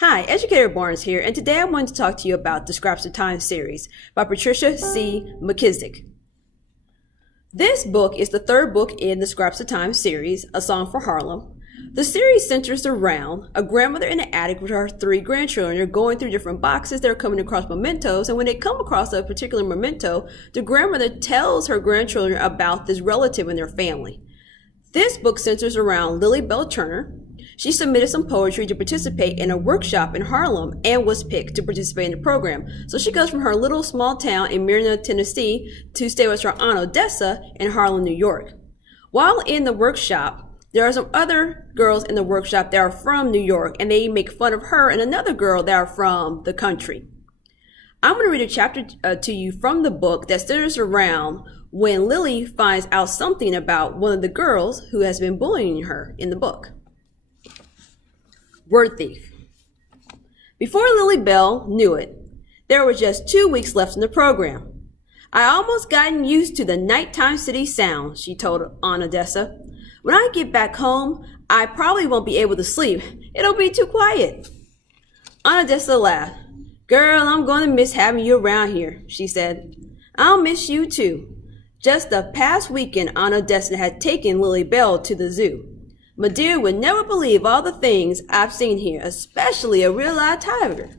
Hi, Educator Barnes here, and today I'm going to talk to you about the Scraps of Time series by Patricia C. McKissick. This book is the third book in the Scraps of Time series, A Song for Harlem. The series centers around a grandmother in the attic with her three grandchildren. They're going through different boxes, they're coming across mementos, and when they come across a particular memento, the grandmother tells her grandchildren about this relative in their family. This book centers around Lily Bell Turner. She submitted some poetry to participate in a workshop in Harlem and was picked to participate in the program. So she goes from her little small town in Myrna, Tennessee to stay with her Aunt Odessa in Harlem, New York. While in the workshop, there are some other girls in the workshop that are from New York, and they make fun of her and another girl that are from the country. I'm going to read a chapter to you from the book that centers around when Lily finds out something about one of the girls who has been bullying her in the book. Word thief. Before Lily Bell knew it, there were just 2 weeks left in the program. I almost gotten used to the nighttime city sound, she told Aunt Odessa. When I get back home, I probably won't be able to sleep. It'll be too quiet. Aunt Odessa laughed. Girl, I'm going to miss having you around here, she said. I'll miss you too. Just the past weekend, Aunt Odessa had taken Lily Bell to the zoo. My dear would never believe all the things I've seen here, especially a real live tiger.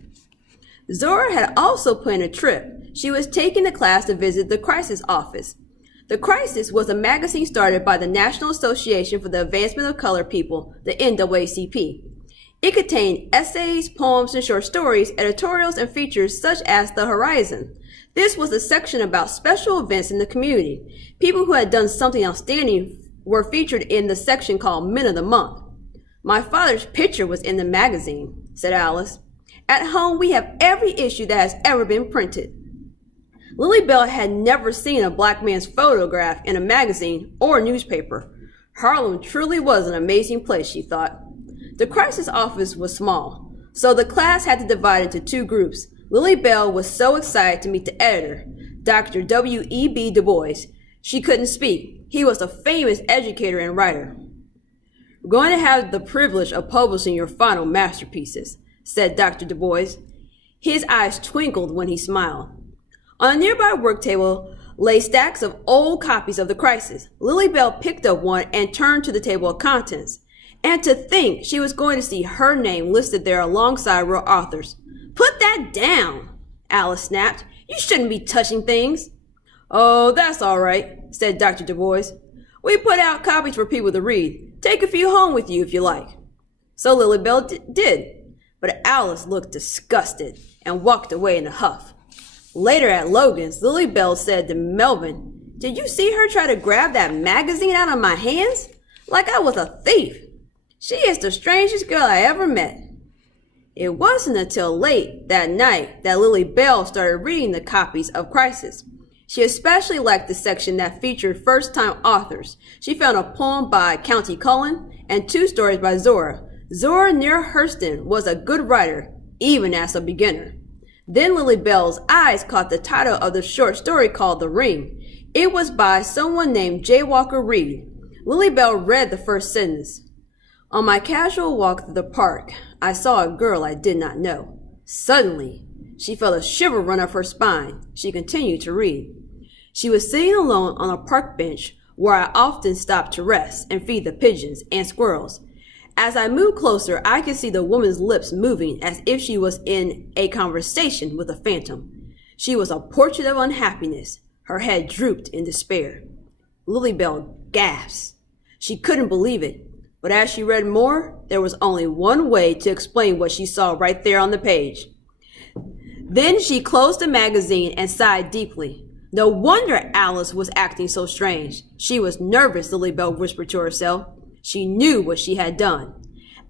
Zora had also planned a trip. She was taking the class to visit the Crisis office. The Crisis was a magazine started by the National Association for the Advancement of Colored People, the NAACP. It contained essays, poems, and short stories, editorials, and features such as The Horizon. This was a section about special events in the community. People who had done something outstanding were featured in the section called Men of the Month. My father's picture was in the magazine, said Alice. At home, we have every issue that has ever been printed. Lily Bell had never seen a black man's photograph in a magazine or newspaper. Harlem truly was an amazing place, she thought. The Crisis office was small, so the class had to divide into two groups. Lily Bell was so excited to meet the editor, Dr. W.E.B. Du Bois. She couldn't speak. He was a famous educator and writer. We're going to have the privilege of publishing your final masterpieces, said Dr. Du Bois. His eyes twinkled when he smiled. On a nearby work table lay stacks of old copies of The Crisis. Lily Bell picked up one and turned to the table of contents. And to think she was going to see her name listed there alongside real authors. Put that down, Alice snapped. You shouldn't be touching things. Oh, that's all right, said Dr. Du Bois. We put out copies for people to read. Take a few home with you if you like. So Lily Bell did, but Alice looked disgusted and walked away in a huff. Later at Logan's, Lily Bell said to Melvin, Did you see her try to grab that magazine out of my hands? Like I was a thief. She is the strangest girl I ever met. It wasn't until late that night that Lily Bell started reading the copies of Crisis. She especially liked the section that featured first-time authors. She found a poem by County Cullen and 2 stories by Zora. Zora Neale Hurston was a good writer, even as a beginner. Then Lily Bell's eyes caught the title of the short story called The Ring. It was by someone named J. Walker Reed. Lily Bell read the first sentence. On my casual walk through the park, I saw a girl I did not know. Suddenly, she felt a shiver run up her spine. She continued to read. She was sitting alone on a park bench where I often stopped to rest and feed the pigeons and squirrels. As I moved closer, I could see the woman's lips moving as if she was in a conversation with a phantom. She was a portrait of unhappiness. Her head drooped in despair. Lily Bell gasped. She couldn't believe it. But as she read more, there was only one way to explain what she saw right there on the page. Then she closed the magazine and sighed deeply. No wonder Alice was acting so strange. She was nervous, Lily Bell whispered to herself. She knew what she had done.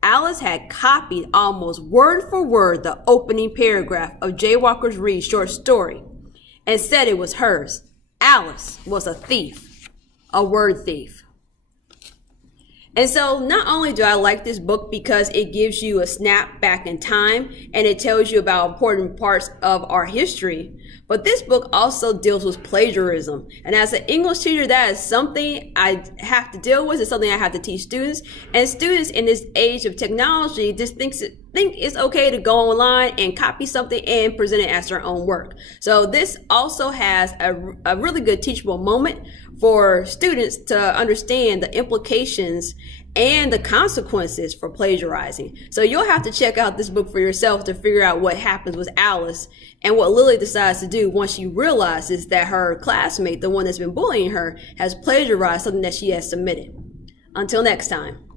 Alice had copied almost word for word the opening paragraph of J. Walker Reed's short story and said it was hers. Alice was a thief, a word thief. And so not only do I like this book because it gives you a snap back in time and it tells you about important parts of our history, But this book also deals with plagiarism. And as an English teacher, that is something I have to deal with. It's something I have to teach students. And students in this age of technology just think it's okay to go online and copy something and present it as their own work. So this also has a really good teachable moment for students to understand the implications and the consequences for plagiarizing. So you'll have to check out this book for yourself to figure out what happens with Alice and what Lily decides to do once she realizes that her classmate, the one that's been bullying her, has plagiarized something that she has submitted. Until next time.